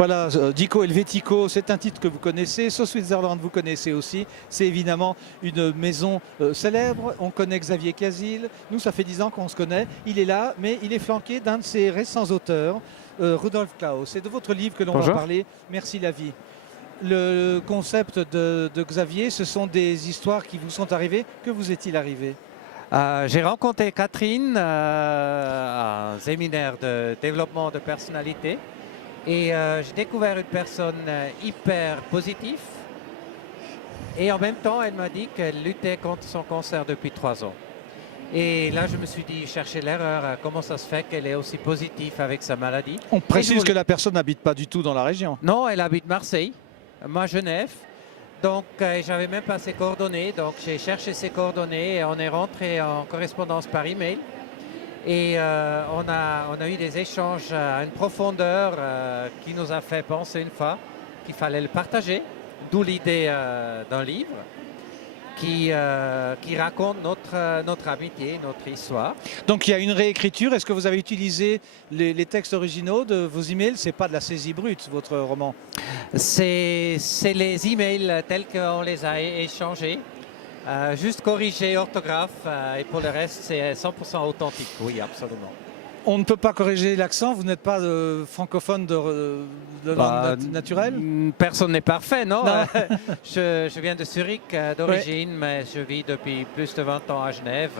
Voilà, Dico Helvetico, c'est un titre que vous connaissez. So Switzerland, vous connaissez aussi. C'est évidemment une maison célèbre. On connaît Xavier Casil. Nous, ça fait 10 ans qu'on se connaît. Il est là, mais il est flanqué d'un de ses récents auteurs, Rudolf Klaus. C'est de votre livre que l'on va parler. Merci la vie. Le concept de Xavier, ce sont des histoires qui vous sont arrivées. Que vous est-il arrivé? J'ai rencontré Catherine à un séminaire de développement de personnalité et j'ai découvert une personne hyper positive et en même temps elle m'a dit qu'elle luttait contre son cancer depuis 3 ans. Et là je me suis dit, chercher l'erreur, comment ça se fait qu'elle est aussi positive avec sa maladie. On précise que la personne n'habite pas du tout dans la région. Non, elle habite Marseille, moi Genève. Donc, j'avais même pas ses coordonnées, donc j'ai cherché ses coordonnées et on est rentré en correspondance par email. Et on a eu des échanges à une profondeur qui nous a fait penser une fois qu'il fallait le partager, d'où l'idée d'un livre qui raconte notre amitié, notre histoire. Donc il y a une réécriture. Est-ce que vous avez utilisé les textes originaux de vos emails? C'est pas de la saisie brute, votre roman? C'est les emails tels qu'on les a échangés, juste corrigé orthographe et pour le reste c'est 100% authentique, oui absolument. On ne peut pas corriger l'accent, vous n'êtes pas francophone de langue naturelle? Personne n'est parfait, non, non. Je viens de Zurich d'origine, mais je vis depuis plus de 20 ans à Genève.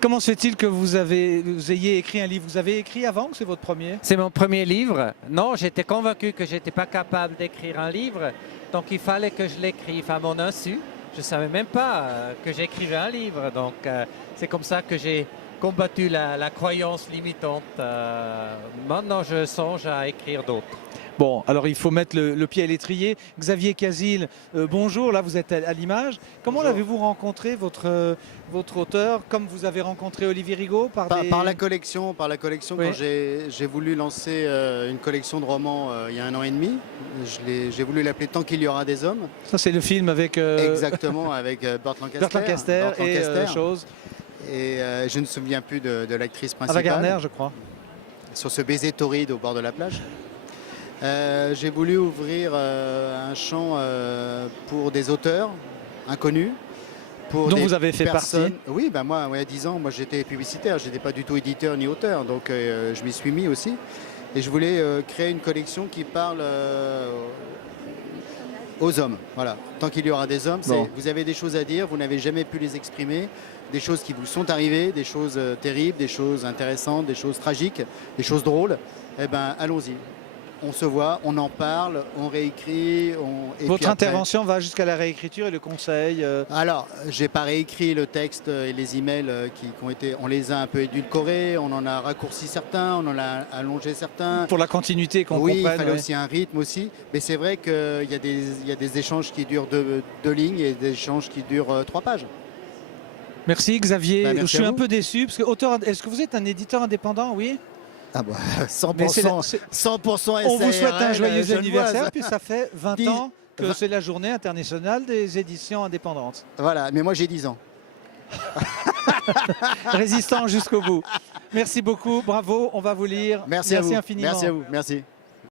Comment se fait-il que vous ayez écrit un livre? Vous avez écrit avant ou c'est votre premier? C'est mon premier livre. Non, j'étais convaincu que je n'étais pas capable d'écrire un livre, donc il fallait que je l'écrive à mon insu. Je ne savais même pas que j'écrivais un livre, donc c'est comme ça que j'ai combattu la croyance limitante. Maintenant, je songe à écrire d'autres. Bon, alors il faut mettre le pied à l'étrier. Xavier Casil, bonjour, là vous êtes à l'image. Comment l'avez-vous rencontré, votre auteur, comme vous avez rencontré Olivier Rigaud? Par la collection, oui. Quand j'ai voulu lancer une collection de romans il y a 1 an et demi. J'ai voulu l'appeler Tant qu'il y aura des hommes. Ça c'est le film avec... Exactement, avec Burt Lancaster. Et chose. Et je ne me souviens plus de l'actrice principale. Ava Gardner, je crois. Sur ce baiser torride au bord de la plage. J'ai voulu ouvrir un champ pour des auteurs inconnus. Dont vous avez fait partie? Oui, ben moi, à 10 ans, moi j'étais publicitaire, je n'étais pas du tout éditeur ni auteur, donc je m'y suis mis aussi. Et je voulais créer une collection qui parle aux hommes. Voilà. Tant qu'il y aura des hommes, vous avez des choses à dire, vous n'avez jamais pu les exprimer, des choses qui vous sont arrivées, des choses terribles, des choses intéressantes, des choses tragiques, des choses drôles. Eh ben, allons-y. On se voit, on en parle, on réécrit. Votre intervention va jusqu'à la réécriture et le conseil Alors, j'ai pas réécrit le texte et les emails qui ont été... On les a un peu édulcorés, on en a raccourci certains, on en a allongé certains. Pour la continuité qu'on comprenne. Oui, il fallait aussi un rythme aussi. Mais c'est vrai qu'il y a des échanges qui durent 2 lignes et des échanges qui durent 3 pages. Merci Xavier. Merci je suis un peu déçu, parce que est-ce que vous êtes un éditeur indépendant? Oui. Ah bah, 100%, 100% On vous souhaite un joyeux anniversaire, puis ça ça fait 20 ans que c'est la journée internationale des éditions indépendantes. Voilà, mais moi j'ai 10 ans. Résistant jusqu'au bout. Merci beaucoup, bravo, on va vous lire. Merci à vous. Infiniment. Merci à vous, merci.